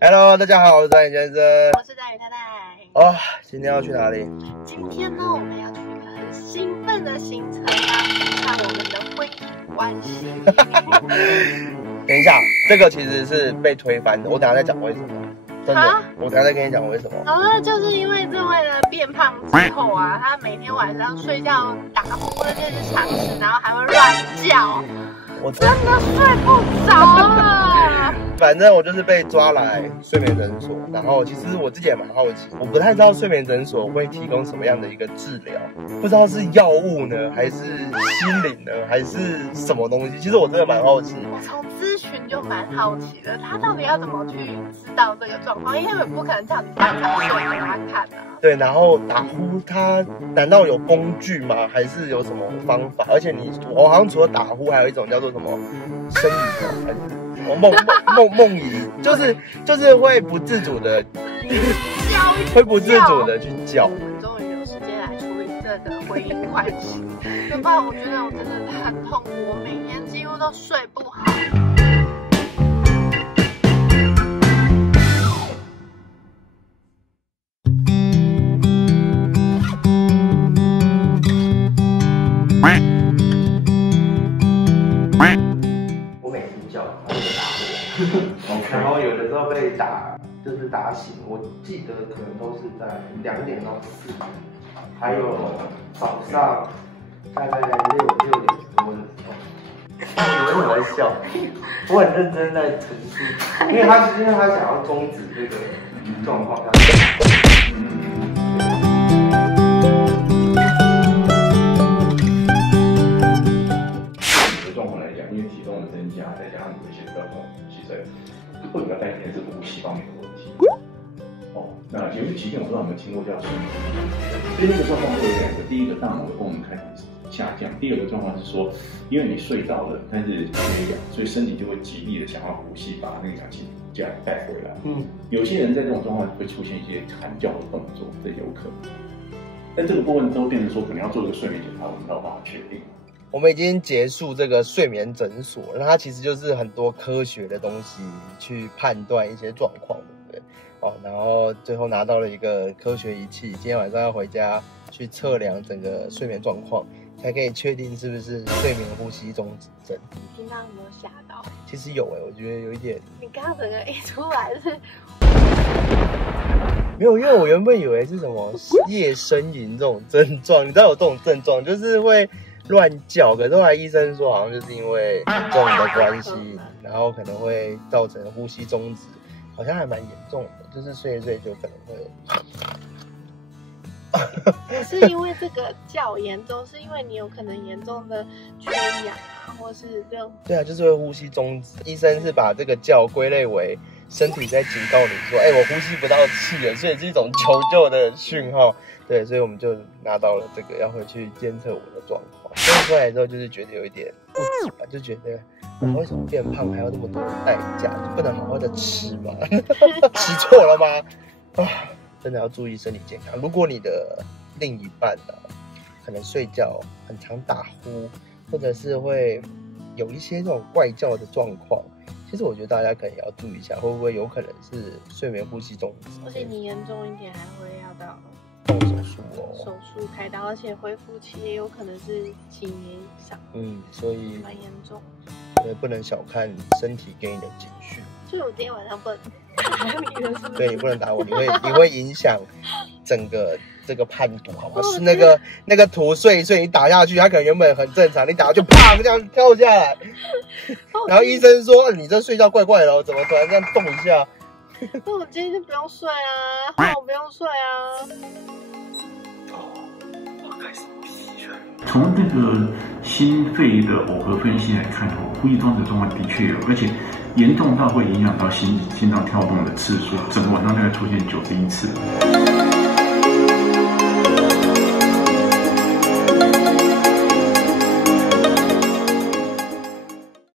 Hello， 大家好，我是张宇先生，我是张宇太太。哦，今天要去哪里？今天呢，我们要去一个很兴奋的行程啊，看我们的婚姻关系。等一下，这个其实是被推翻的，我等一下再讲为什么。真的，我等一下再跟你讲为什么。就是因为这位呢变胖之后啊，他每天晚上睡觉打呼的这是常识，然后还会乱叫，我真的睡不着了。反正我就是被抓来睡眠诊所，然后其实我自己也蛮好奇，我不太知道睡眠诊所会提供什么样的一个治疗，不知道是药物呢，还是心灵呢，还是什么东西。其实我真的蛮好奇。我从咨询就蛮好奇的，他到底要怎么去知道这个状况？因为我不可能叫你当场睡给他看啊。对，然后打呼，他难道有工具吗？还是有什么方法？而且我好像除了打呼，还有一种叫做什么生理吗？还是梦遗，就是会不自主的会不自主的去叫。我们终于有时间来处理这个婚姻关系，要不然我觉得我真的很痛苦，我每天几乎都睡不好。然后有的时候被打，就是打醒。我记得可能都是在2点到4点，还有早上大概6点多的时候。有人在笑，我很认真在陈述，因为他想要终止这个状况。状况来讲，因为体重的增加，再加上有一些状况，其实会比较担心的是呼吸方面的问题。那节目期间，我不知道有没有听过叫睡眠所以那个状况会有2个，第一个大脑的功能开始下降，第二个状况是说，因为你睡着了，但是缺氧，所以身体就会极力的想要呼吸，把那个氧气这样带回来。有些人在这种状况会出现一些喊叫的动作，这有可能。但这个部分都变成说，可能要做一个睡眠检查，我们才有办法确定。我们已经结束这个睡眠诊所，那它其实就是很多科学的东西去判断一些状况，对不对？然后最后拿到了一个科学仪器，今天晚上要回家去测量整个睡眠状况，才可以确定是不是睡眠呼吸中止症。你听到有没有吓到？其实有我觉得有一点。你刚刚整个一出来是。没有，因为我原本以为是什么夜呻吟这种症状，你知道有这种症状，就是会乱叫，可是后来医生说好像就是因为体重的关系，然后可能会造成呼吸中止，好像还蛮严重的，就是睡一睡就可能会。不是因为这个较严重，是因为你有可能严重的缺氧啊，或是这种。对啊，就是会呼吸中止。医生是把这个叫归类为身体在警告你说，我呼吸不到气了，所以是一种求救的讯号。对，所以我们就拿到了这个，要回去监测我的状况。监测出来之后，就是觉得有一点不解吧，就觉得为什么变胖还要那么多的代价，就不能好好的吃吗？吃错了吗？真的要注意身体健康。如果你的另一半可能睡觉很常打呼，或者是会有一些这种怪叫的状况，其实我觉得大家可能也要注意一下，会不会有可能是睡眠呼吸中止？而且你严重一点，还会要到动手术手术开刀，而且恢复期也有可能是几年以上。所以蛮严重。对，不能小看身体给你的警讯。所以我今天晚上不能打你的，是不是？对，你不能打我，你会影响整个这个判读，好吗？是那个图睡一睡，你打下去，它可能原本很正常，你打下去，砰，这样跳下来。然后医生说你这睡觉怪怪的，怎么突然这样动一下？那我今天就不用睡啊，我不用睡啊。从这个心肺的耦合分析来看，呼吸中止状况的确有，而且严重到会影响到心脏跳动的次数，整个晚上大概出现91次。